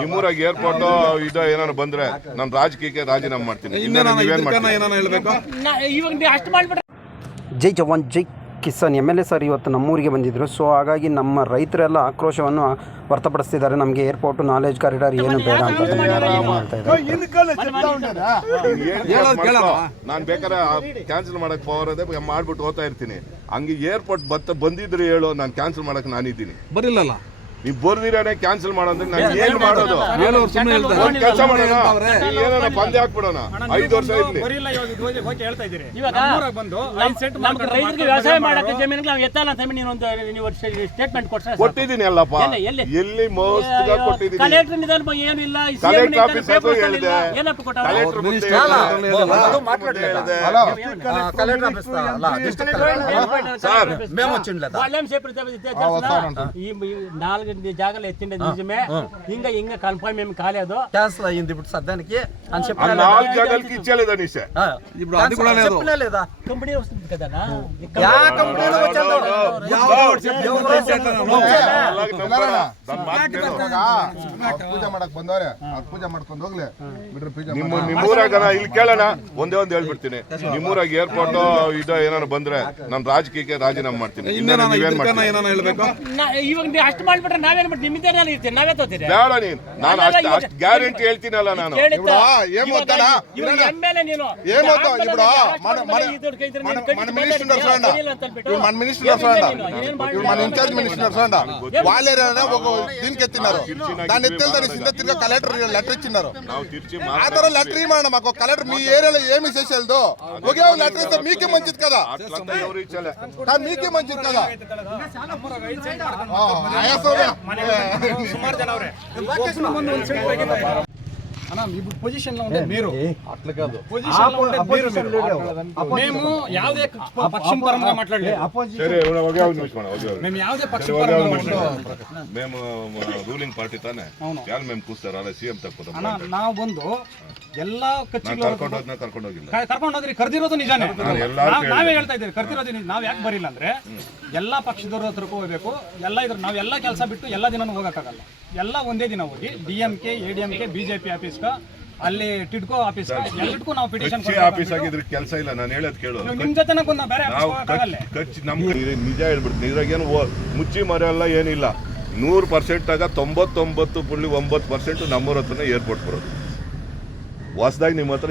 ನಿಮ್ಮೂರಾಗ airport ಇದು ಏನಾರು ಬಂದ್ರೆ ನಾನು ರಾಜಕೀಯಕ್ಕೆ ರಾಜೀನಾಮೆ ಮಾಡ್ತೀನಿ. ಜೈ ಜವಾನ್ ಜೈ ಕಿಸಾನ್ MLA ಸರ್ ಇವತ್ತು ನಮ್ಮೂರಿಗೆ ಬಂದಿದ್ದರು. ಸೊ ಹಾಗಾಗಿ ನಮ್ಮ ರೈತರೆಲ್ಲ ಆಕ್ರೋಶವನ್ನು ವ್ಯಕ್ತಪಡಿಸ್ತಿದ್ದಾರೆ. ನಮಗೆ ಏರ್ಪೋರ್ಟ್ ನಾಲೆಜ್ ಕಾರಿಡಾರ್ ಏನು ಬೇಡ ಅಂತ ಹೇಳ್ತಾ ಇದ್ದಾರೆ. ನಾನು ಬೇಕಾದ್ರೆ ಕ್ಯಾನ್ಸಲ್ ಮಾಡಕ್ ಹೋಗೋದೇ ಮಾಡ್ಬಿಟ್ಟು ಹೋಗ್ತಾ ಇರ್ತೀನಿ. ಹಂಗೆ ಏರ್ಪೋರ್ಟ್ ಬಂದಿದ್ರು ಹೇಳು, ನಾನು ಕ್ಯಾನ್ಸಲ್ ಮಾಡಕ್ ನಾನಿದ್ದೀನಿ. ಬರಿಲ್ಲಲ್ಲ ನೀವು ಬರ್ದಿರಾನೆ ಕ್ಯಾನ್ಸಲ್ ಮಾಡೋದ್ರೆ ನಾನು ಏನ್ ಮಾಡೋದು? ಕೆಲಸ ಮಾಡೋಣ, ಏನಾರ ಪಂದ್ಯ ಹಾಕ್ಬಿಡೋಣ. 5 ವರ್ಷ ಇರ್ಲಿ. ಕೊಟ್ಟಿದ್ದೀನಿ ಅಲ್ಲಪ್ಪ, ಎಲ್ಲಿ ಮೋಸ್ಟ್ಗ ಕೊಟ್ಟಿದ್ದೀನಿ. ಕಲೆಕ್ಟರ್ ಆಫೀಸರ್ಗೂ ಹೇಳಿದೆ, ಕಲೆಕ್ಟರ್ ಮುಂದೆ జాగాలో ఎత్తిండే నిజమే. ఇంకా ఇంకా కన్ఫర్మ్ ఏమి కాలేదు, క్యాన్సిల్ అయ్యింది ఇప్పుడు సద్దానికి అని చెప్పి 4 జాగాలకి ఇచ్చేలేదు అనేసి ఇప్పుడు అది కూడా లేదు. చెప్పలేదా కంపెనీ వస్తుంది కదా యా కంపెనీలో వచ్చేది ಪೂಜೆ ಮಾಡಕ್ ಬಂದವ್ರೆ ಪೂಜೆ ಮಾಡ್ಕೊಂಡು ಹೋಗ್ಲಿ ಬಿಡ್ರಿ. ನಿಮ್ಮೂರಾಗ ಇಲ್ಲಿ ಕೇಳೋಣ, ಒಂದೇ ಒಂದು ಹೇಳ್ಬಿಡ್ತೀನಿ. ನಿಮ್ಮೂರಾಗ ಏರ್ಪೋರ್ಟ್ ಇದು ಏನಾರು ಬಂದ್ರೆ ನಾನು ರಾಜಕೀಯಕ್ಕೆ ರಾಜೀನಾಮೆ ಮಾಡ್ತೀನಿ. ಇವಾಗ ಅಷ್ಟು ಮಾಡ್ಬಿಟ್ರೆ ನಾವೇನ್ ಮಾಡ್ತೀವಿ? ನಿಮ್ಮಿದ್ದೇನೆ ಇರ್ತೀವಿ, ನಾವೇ ತೋತೀರಿ. ಬೇಡ ನೀನು, ನಾನು ಅಷ್ಟು ಗ್ಯಾರಂಟಿ ಹೇಳ್ತೀನಲ್ಲ. ನಾನು ఎమ్మెల్యే నేను మన మినిస్టర్ మన ఇన్ఛార్జ్ మినిస్టర్ వాళ్ళే ఒక దీనికి ఎత్తినారు. దాన్ని ఎత్తిన తిరిగి కలెక్టర్ లెటర్ ఇచ్చినారు. ఆ ತರ లెటర్ ఇవ్వమన్న మాకు కలెక్టర్ మీ ఏరియాలో ఏమి చేసేదో ఒకే లెటర్ ఇస్తే మీకే మంచిది కదా, మీకే మంచిది కదా. ఇప్పుడు పొజిషన్ లో ఉండే మీరు అట్లా కాదు, పొజిషన్ లో ఉండే మీరు మేము యావదే పక్షం పరంగా మాట్లాడలేదు. మేము యావదే పక్షం పరంగా మాట్లాడలేదు. మేము ರೂಲಿಂಗ್ ಪಾರ್ಟಿ ತಾನೆ, ಯಾರು మేము ಕೂಸ್ತಾರಲ್ಲ ಸಿಎಂ ತಪ್ಪದ ನಾವು ಬಂದು ಎಲ್ಲಾ ಕಚ್ಚಿಗಳು ಕರ್ಕೊಂಡು ಹೋಗಿಲ್ಲ, ಕರ್ಕೊಂಡು ಹೋದ್ರಿ. ಕರ್ದಿರೋದು ನಿಜಾನೇ, ನಾವೇ ಹೇಳ್ತಾ ಇದ್ದೀವಿ. ಕರ್ದಿರೋದು ನಾವ್ ಯಾಕೆ ಬರಿಲ್ಲ ಅಂದ್ರೆ ಎಲ್ಲಾ ಪಕ್ಷದವ್ರ ಹತ್ರಕ್ಕೂ ಹೋಗ್ಬೇಕು. ಎಲ್ಲ ಇದ್ರ ನಾವೆಲ್ಲ ಕೆಲಸ ಬಿಟ್ಟು ಎಲ್ಲ ದಿನನೂ ಹೋಗಕ್ಕಾಗಲ್ಲ. ಎಲ್ಲ ಒಂದೇ ದಿನ ಹೋಗಿ DMK ADMK BJP ಆಫೀಸ್ ಅಲ್ಲಿ ಟಿಡ್ಕೋ ಆಫೀಸ್ ಎಲ್ಲದಕ್ಕೂ ನಾವು ಪಿಟಿಷನ್ ಆಫೀಸ್ ಆಗಿದ್ರೆ ಕೆಲಸ ಇಲ್ಲ. ನಾನು ಹೇಳೋದು ಕೇಳು, ನಿಮ್ ಜೊತೆ ಬೇರೆ ನಮ್ಗೆ ನಿಜ ಹೇಳ್ಬಿಡ್ತೀನಿ. ಇದ್ರಾಗೇನು ಮುಚ್ಚಿ ಮರೆಯಲ್ಲ, ಏನಿಲ್ಲ. 100% ಆಗ 99.9% ನಮ್ಮೂರ ಹತ್ರನೇ ಏರ್ಪೋರ್ಟ್ ಬರೋದು. ಹೊಸದಾಗಿ ನಿಮ್ಮ ಹತ್ರ